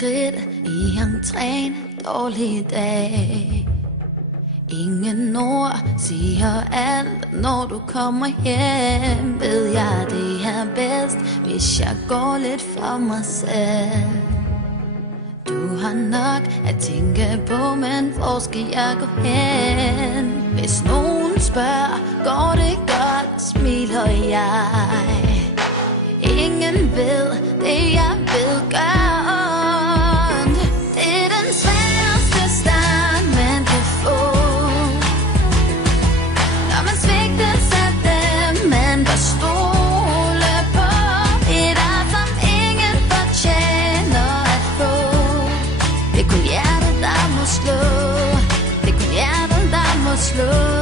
skridt i entréen, dårlig dag. Ingen ord siger alt, når du kommer hjem. Ved jeg, det er bedst, hvis jeg går lidt for mig selv. Du har nok at tænke på, men hvor skal jeg gå hen? Hvis nogen spørger, går det godt, smiler jeg. Ingen ved det, jeg ved godt. Det er den sværeste start, man kan få, når man svigtes af dem, man bør stole på. Et ar, som ingen fortjener at få. Det er kun hjertet, der må slå. Det er kun hjertet, der må slå.